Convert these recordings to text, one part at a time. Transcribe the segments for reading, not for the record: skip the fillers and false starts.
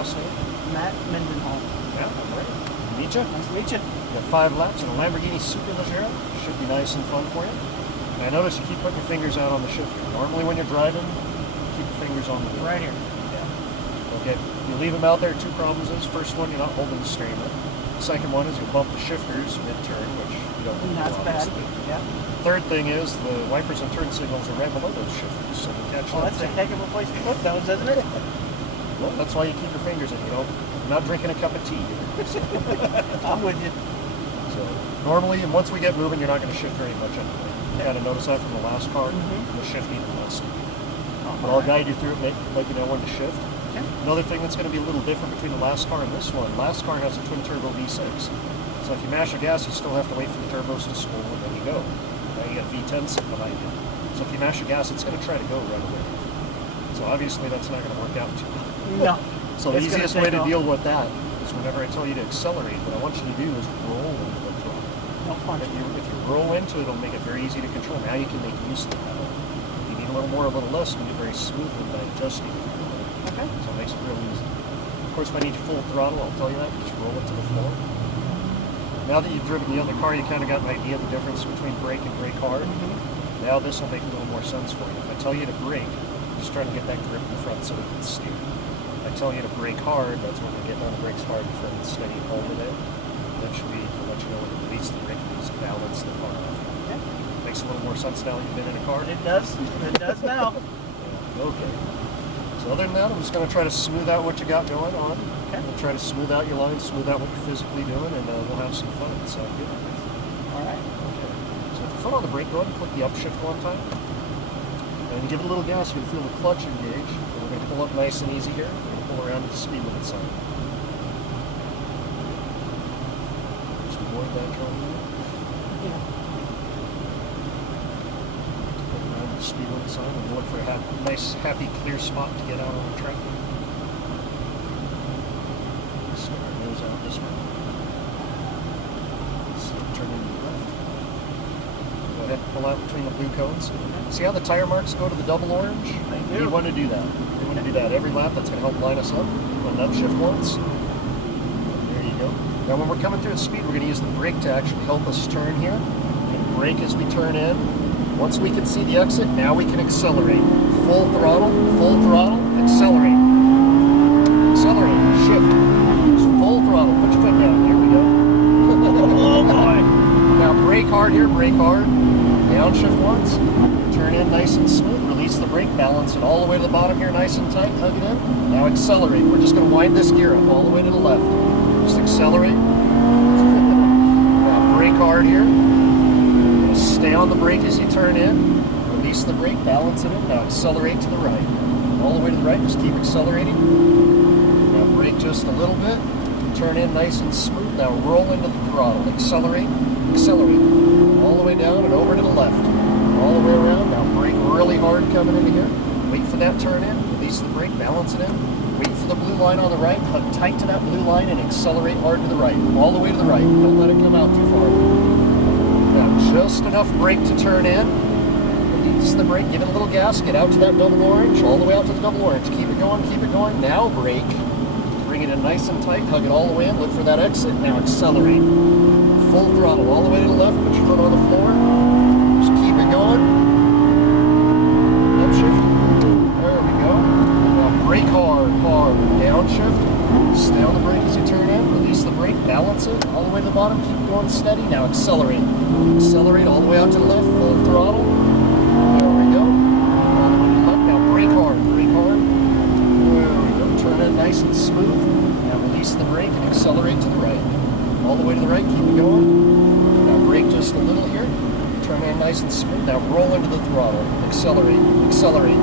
last name? Matt Mendenhall. Yeah, all right. Meet you. Nice to meet you. You got 5 laps in a Lamborghini Superleggera. Should be nice and fun for you. And I notice you keep putting your fingers out on the shifter. Normally when you're driving, keep your fingers on the wheel. Right here. Yeah. Okay. You leave them out there, 2 problems is, first one, you're not holding the steering wheel. The second one is you bump the shifters mid-turn, which you don't want to do, That's bad. obviously. Yeah. Third thing is the wipers and turn signals are right below those shifters, so you catch Oh, that that's a too. heck of a place to put those, isn't it? Well, that's why you keep your fingers in. You're not drinking a cup of tea. I'm with you. So normally, and once we get moving, you're not going to shift very much anyway. You got to notice that from the last car. We'll shift even less. But I'll guide you through it, let you know when to shift. Okay. Another thing that's going to be a little different between the last car and this one. Last car has a twin turbo V6. So if you mash the gas, you still have to wait for the turbos to spool, and then you go. Now you got a V10 sitting behind you. So if you mash the gas, it's going to try to go right away. So obviously that's not going to work out too well. No. So the It's easiest gonna way to take deal with that is whenever I tell you to accelerate, what I want you to do is roll into the throttle. No punch. If you roll into it, it'll make it very easy to control. Now you can make use of the pedal. If you need a little more, a little less, you can do it very smoothly by adjusting it. Okay. So it makes it real easy. Of course, if I need you full throttle, I'll tell you that. Just roll it to the floor. Now that you've driven the other car, you kind of got an idea of the difference between brake and brake hard. Now this will make a little more sense for you. If I tell you to brake, just trying to get that grip in the front so we can steer. If I tell you to brake hard, that's when we get on the brakes hard and firm and steady and hold it in. Eventually, we'll let you know when to release the brake and just balance the car off. Okay. Makes a little more sense now that you've been in a car. It does. It does now. Yeah, okay. So other than that, I'm just going to try to smooth out what you got going on. Okay. We'll try to smooth out your lines, smooth out what you're physically doing, and we'll have some fun. So good. All right. Okay. So with the foot on the brake, go ahead and click the upshift one time. And when you give it a little gas, you're going to feel the clutch engage. And we're going to pull up nice and easy here. We're going to pull around to the speed limit sign. Just avoid that turn here. Yeah. Pull around to the speed limit sign and look for a nice, happy, clear spot to get out on the track. Stick our nose out this way. So turn into the left. Go ahead and pull out between the blue cones. See how the tire marks go to the double orange? I do. You want to do that. You want to do that every lap. That's going to help line us up. Put an upshift once. There you go. Now when we're coming through at speed, we're going to use the brake to actually help us turn here. And brake as we turn in. Once we can see the exit, now we can accelerate. Full throttle, accelerate. Accelerate, shift. Just full throttle. Put your foot down. Here we go. Oh boy. Now brake hard here, brake hard. Downshift once. Turn in nice and smooth. Release the brake. Balance it all the way to the bottom here, nice and tight. Hug it in. Now accelerate. We're just going to wind this gear up all the way to the left. Just accelerate. Now brake hard here. Stay on the brake as you turn in. Release the brake. Balance it in. Now accelerate to the right. All the way to the right. Just keep accelerating. Now brake just a little bit. Turn in nice and smooth. Now roll into the throttle. Accelerate. Accelerate. All the way down and over to the left. All the way around. Now brake really hard coming into here. Wait for that turn in. Release the brake. Balance it in. Wait for the blue line on the right. Hug tight to that blue line and accelerate hard to the right. All the way to the right. Don't let it come out too far. Now just enough brake to turn in. Release the brake. Give it a little gas. Get out to that double orange. All the way out to the double orange. Keep it going. Keep it going. Now brake. Bring it in nice and tight. Hug it all the way in. Look for that exit. Now accelerate. Full throttle all the way to the left. Put your foot on the floor. Just keep it going. Upshift. There we go. Now brake hard, hard. Downshift. Stay on the brake as you turn in. Release the brake. Balance it all the way to the bottom. Keep going steady. Now accelerate. Accelerate all the way out to the left. Full throttle. There we go. All the way to the left. Now brake hard. Brake hard. There we go. Turn in nice and smooth. Now release the brake and accelerate to the right. All the way to the right, keep it going. Now brake just a little here. Turn in nice and smooth. Now roll into the throttle. Accelerate, accelerate.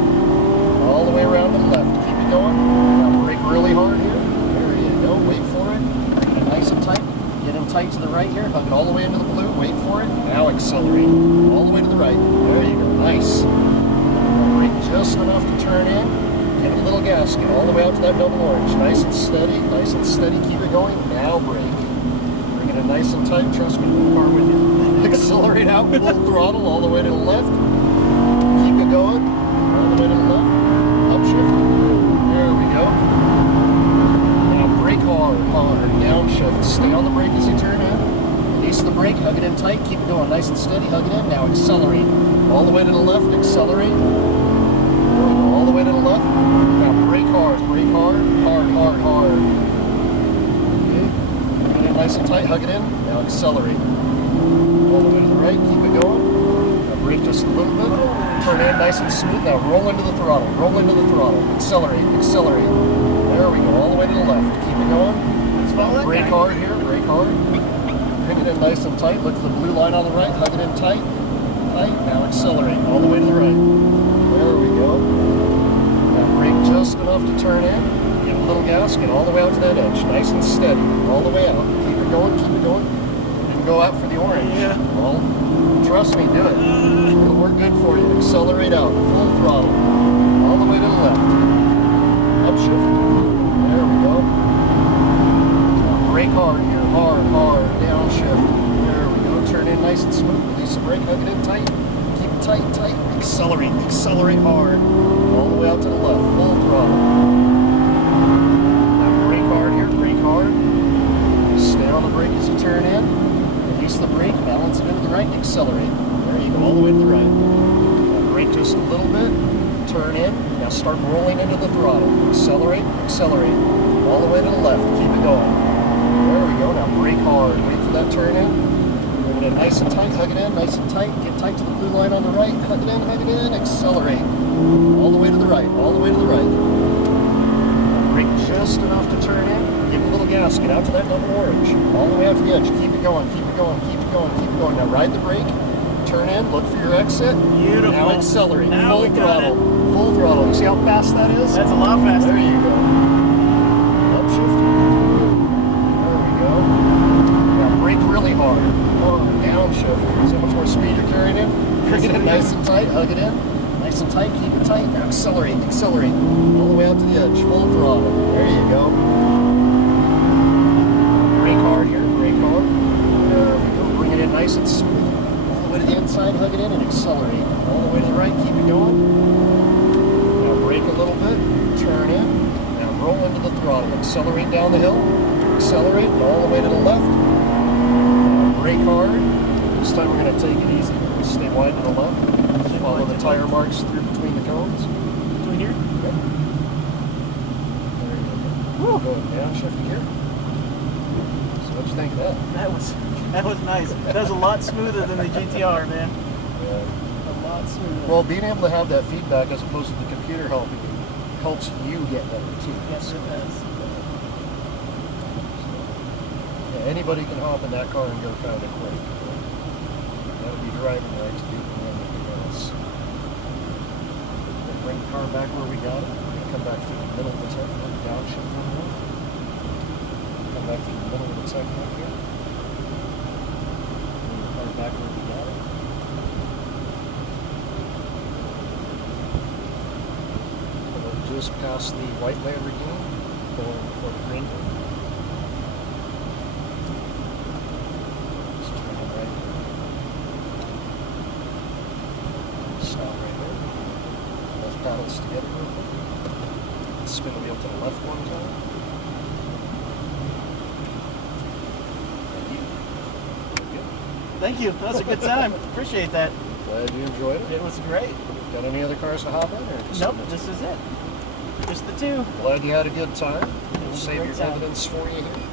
All the way around to the left. Keep it going. Now brake really hard here. There you go. Wait for it. Get it nice and tight. Get in tight to the right here. Hug it all the way into the blue. Wait for it. Now accelerate. All the way to the right. There you go. Nice. Now brake just enough to turn in. Give it a little gas. Get all the way out to that double orange. Nice and steady. Nice and steady. Keep it going. Now brake. Nice and tight, trust me, we'll car with you. Accelerate out, full throttle, all the way to the left. Keep it going, all the way to the left. Upshift. There we go. Release the brake, hug it in tight, keep it going nice and steady, hug it in. Now accelerate. All the way to the left, accelerate. All the way to the left. Now brake hard, hard, hard, hard. Okay. Hug it in nice and tight, hug it in. Now accelerate. All the way to the right, keep it going. Now brake just a little bit. Turn in nice and smooth. Now roll into the throttle, roll into the throttle. Accelerate, accelerate. There we go, all the way to the left. Keep it going. Brake hard here, brake hard. Bring it in nice and tight. Look for the blue line on the right. Hug it in tight. Tight. Now accelerate all the way to the right. There we go. Now brake just enough to turn in. Give a little gas. Get all the way out to that edge. Nice and steady. All the way out. Keep it going. Keep it going. Didn't go out for the orange. Yeah. Well, trust me, do it. It'll work good for you. Accelerate out. Full throttle. All the way to the left. Upshift. There we go. Brake hard here, hard, hard, downshift. There we go. Turn in nice and smooth. Release the brake, hug it in tight. Keep it tight, tight. Accelerate, accelerate hard. All the way out to the left, full throttle. Now brake hard here, brake hard. Stay on the brake as you turn in. Release the brake, balance it into the right, accelerate. There you go, all the way to the right. Now brake just a little bit, turn in. Now start rolling into the throttle. Accelerate, accelerate. All the way to the left, keep it going. There we go, now brake hard, wait for that turn in. Bring it in nice and tight, hug it in, nice and tight. Get tight to the blue line on the right, hug it in, accelerate. All the way to the right, all the way to the right. Now brake just enough to turn in. Give it a little gas, get out to that double orange. All the way out to the edge, keep it going, keep it going, keep it going, keep it going. Now ride the brake, turn in, look for your exit. Beautiful. Now accelerate, Now we full got throttle, full throttle. You see how fast that is? That's a lot faster. There you go. Upshift. Brake really hard. Downshift. So much more speed you're carrying in. Bring it in nice and tight. Hug it in. Nice and tight. Keep it tight. Now accelerate. Accelerate. All the way out to the edge. Full throttle. There you go. Brake hard here. Brake hard. There we go. Bring it in nice and smooth. All the way to the inside. Hug it in and accelerate. All the way to the right. Keep it going. Now brake a little bit. Turn in. Now roll into the throttle. Accelerate down the hill. Accelerate. All the way to the left. Brake hard. This time we're going to take it easy. We stay wide to the left. Follow the tire marks through between the cones. Between here? Yep. There you go. Go downshift here. So what'd you think of that? That was nice. That was a lot smoother than the GTR, man. Yeah. A lot smoother. Well, being able to have that feedback as opposed to the computer helping you helps you get better too. Yes, it does. Anybody can hop in that car and go kind of quick. That'll be driving right to do anything else. We'll bring the car back where we got it. We're going to come back through the middle of the tech, downshift one more. Come back through the middle of the tech right here. Bring the car back where we got it. And we'll just past the white Lamborghini, going for the green one. Paddles together real quick. Spin the wheel to the left one time. Thank you. That was a good time. Appreciate that. Glad you enjoyed it. It was great. Got any other cars to hop in? Or just Nope, this is it. Just the two. Glad you had a good time. It was a Save great your time. evidence for you here.